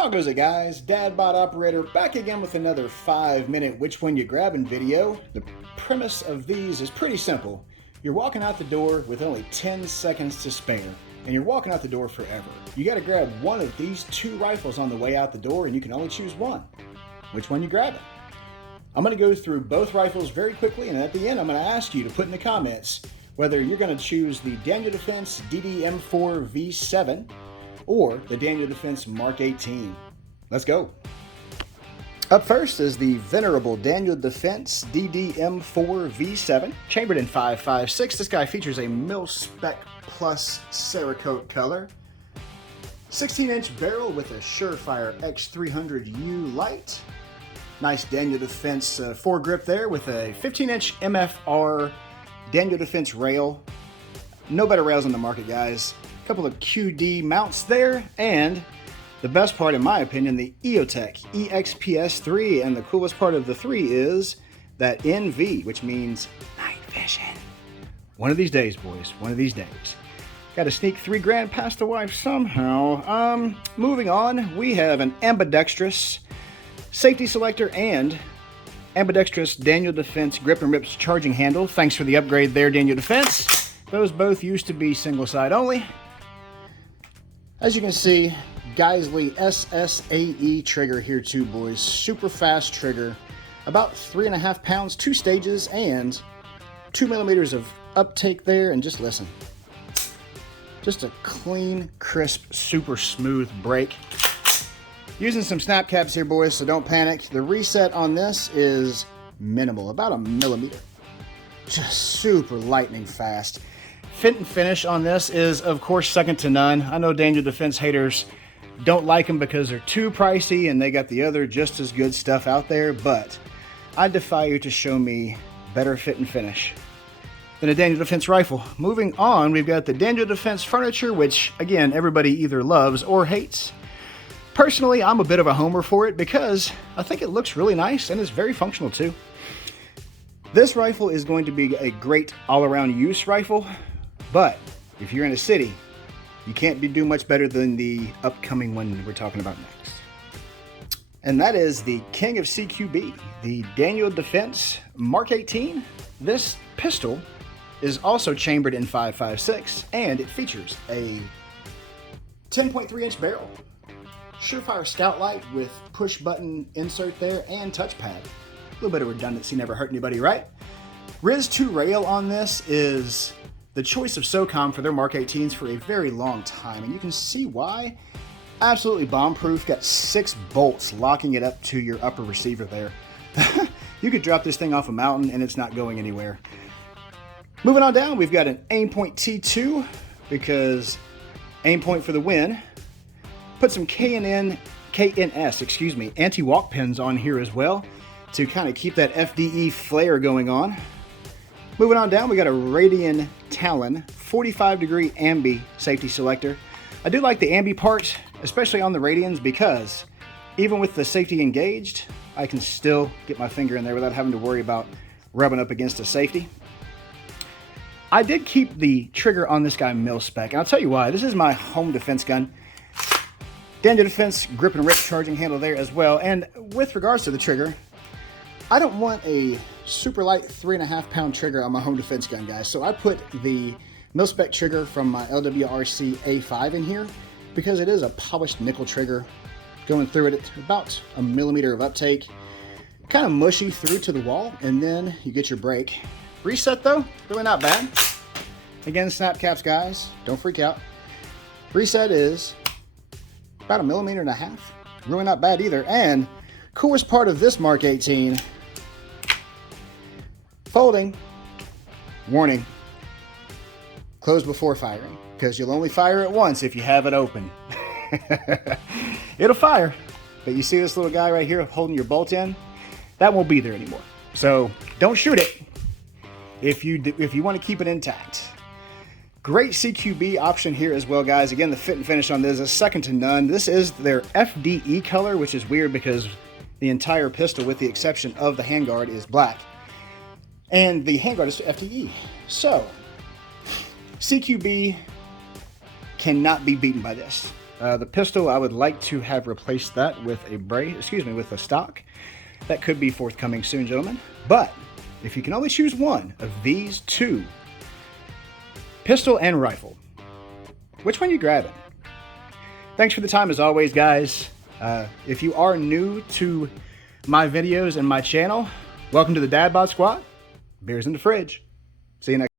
How goes it, guys? DadBodOperator back again with another 5-minute which one you grabbing video. The premise of these is pretty simple. You're walking out the door with only 10 seconds to spare, and you're walking out the door forever. You got to grab one of these two rifles on the way out the door, and you can only choose one. Which one you grabbing? I'm going to go through both rifles very quickly, and at the end I'm going to ask you to put in the comments whether you're going to choose the Daniel Defense DDM4V7 or the Daniel Defense MK18. Let's go. Up first is the venerable Daniel Defense DDM4V7, chambered in 5.56. This guy features a mil-spec plus Cerakote color, 16-inch barrel with a Surefire X300U light. Nice Daniel Defense foregrip there with a 15-inch MFR Daniel Defense rail. No better rails on the market, guys. A couple of QD mounts there, and the best part, in my opinion, the EOTech EXPS3. And the coolest part of the 3 is that NV, which means night vision. One of these days, boys, one of these days. Got to sneak $3 past the wife somehow. Moving on, we have an ambidextrous safety selector and ambidextrous Daniel Defense grip and rips charging handle. Thanks for the upgrade there, Daniel Defense. Those both used to be single side only. As you can see, Geisley SSAE trigger here too, boys. Super fast trigger, about 3.5 pounds, 2 stages, and 2 millimeters of uptake there. And just listen, just a clean, crisp, super smooth break. Using some snap caps here, boys, so don't panic. The reset on this is minimal, about 1 millimeter. Just super lightning fast. Fit and finish on this is, of course, second to none. I know Daniel Defense haters don't like them because they're too pricey and they got the other just as good stuff out there, but I defy you to show me better fit and finish than a Daniel Defense rifle. Moving on, we've got the Daniel Defense furniture, which, again, everybody either loves or hates. Personally, I'm a bit of a homer for it because I think it looks really nice and is very functional too. This rifle is going to be a great all-around use rifle, but if you're in a city, you can't do much better than the upcoming one we're talking about next. And that is the king of CQB, the Daniel Defense MK18. This pistol is also chambered in 5.56, and it features a 10.3-inch barrel, Surefire scout light with push button insert there, and touchpad. A little bit of redundancy never hurt anybody, right? RIS2 rail on this is the choice of SOCOM for their MK18s for a very long time, and you can see why. Absolutely bomb-proof. Got 6 bolts locking it up to your upper receiver there. You could drop this thing off a mountain and it's not going anywhere. Moving on down, we've got an Aimpoint T2 because Aimpoint for the win. Put some KNS, anti-walk pins on here as well to kind of keep that FDE flare going on. Moving on down, we got a Radian Talon 45-degree ambi safety selector. I do like the ambi part, especially on the Radians, because even with the safety engaged, I can still get my finger in there without having to worry about rubbing up against a safety. I did keep the trigger on this guy mil-spec, and I'll tell you why. This is my home defense gun. Daniel Defense grip and rip charging handle there as well. And with regards to the trigger, I don't want a super light 3.5 pound trigger on my home defense gun, guys. So I put the mil-spec trigger from my LWRC A5 in here because it is a polished nickel trigger. Going through it at about 1 millimeter of uptake. Kind of mushy through to the wall, and then you get your break. Reset though, really not bad. Again, snap caps, guys, don't freak out. Reset is about 1.5 millimeters. Really not bad either. And coolest part of this MK18, folding, warning, close before firing, because you'll only fire it once if you have it open. It'll fire, but you see this little guy right here holding your bolt in? That won't be there anymore. So don't shoot it if you want to keep it intact. Great CQB option here as well, guys. Again, the fit and finish on this is second to none. This is their FDE color, which is weird because the entire pistol, with the exception of the handguard, is black. And the handguard is FDE. So, CQB cannot be beaten by this. The pistol, I would like to have replaced that with with a stock. That could be forthcoming soon, gentlemen. But if you can only choose one of these two, pistol and rifle, which one are you grabbing? Thanks for the time as always, guys. If you are new to my videos and my channel, welcome to the DadBod Squad. Beer's in the fridge. See you next time.